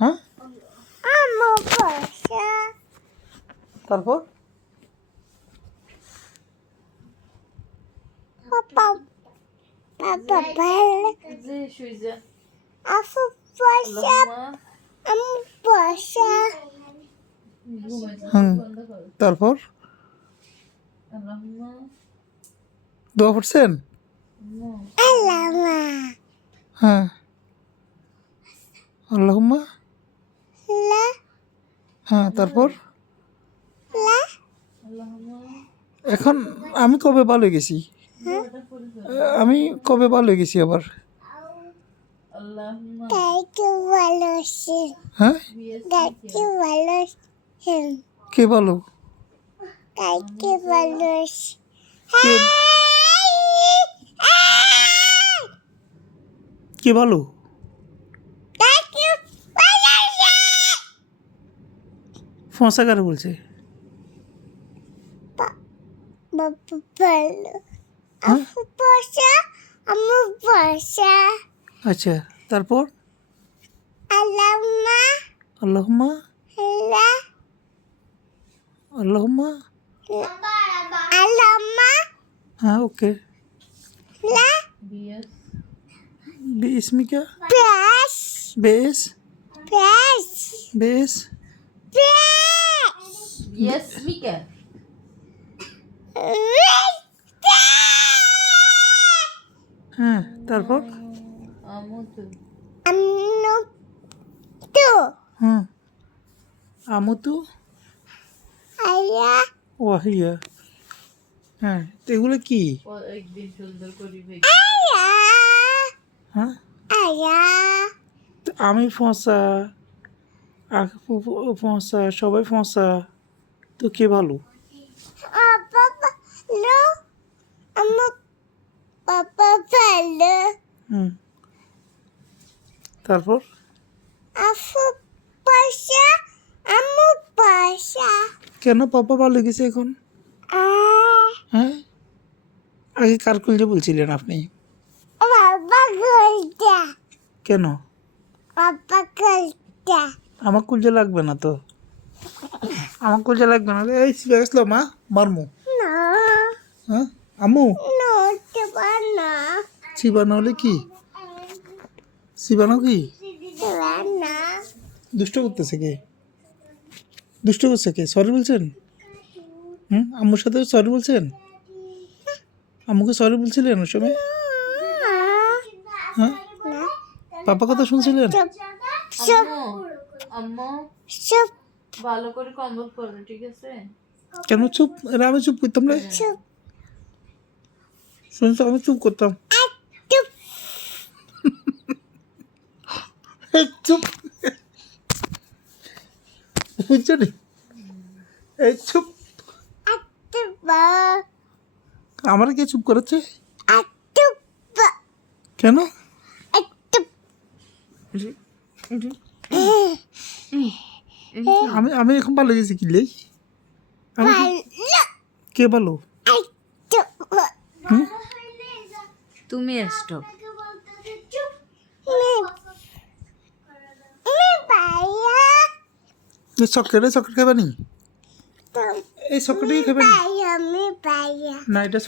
হ্যাঁ তারপর তারপর দোয়া পড়ছেন? হ্যাঁ আল্লাহুম্মা। হ্যাঁ তারপর এখন আমি কবে ভালো হয়ে গেছি? আমি কবে ভালো হয়ে গেছি আবার? হ্যাঁ কে ভালো? কে ভালো? ফোঁসা কারে বলছে? আচ্ছা তারপর আল্লাহুম্মা আল্লাহুম্মা। हाँ ओके इसमें क्या बेस बेस Yes, Mika. हाँ তারপর Amutu. हाँ আমুতু ওয়াহিয়া। হ্যাঁ তো এগুলো কি? একদিন সুন্দর করি হ্যাঁ তো আমি ফোঁসা ফোঁসা সবাই ফোঁসা তো কে ভালো? হুম তারপর কেন পাপা ভালো গেছে এখন? হ্যাঁ আগে কার কুলজে বলছিলেন আপনি? কেন আমার কুলজে লাগবে না তো, আমার কুলজে লাগবে না। এই শিখে গেছিল মা মারমু। হ্যাঁ আম্মু শিবানা হলে কি? শিবানা কি দুষ্ট করতেছে? কে দুষ্ট করছে? কে সরি বলছেন? আম্মুর সাথে সরি বলছেন? আম্মুকে সরি বলছিলেন ওই সময়? হ্যাঁ পাপা কথা শুনছিলেন? আম্মু ভালো করে কম্বল পরবে, ঠিক আছে? কেন চুপ? আমি চুপ করতাম না, শুনছো? আমি চুপ করতাম। চুপ বুঝছো নি? এই চুপ। আমার কে চুপ করাচ্ছে? কেন? আমি আমি এখন ভালো গেছি কি লেই? কে ভালো? তুমি স্টপ। এই চকলেট খাবে নি? এই চকলেটই খাবে না? না এটা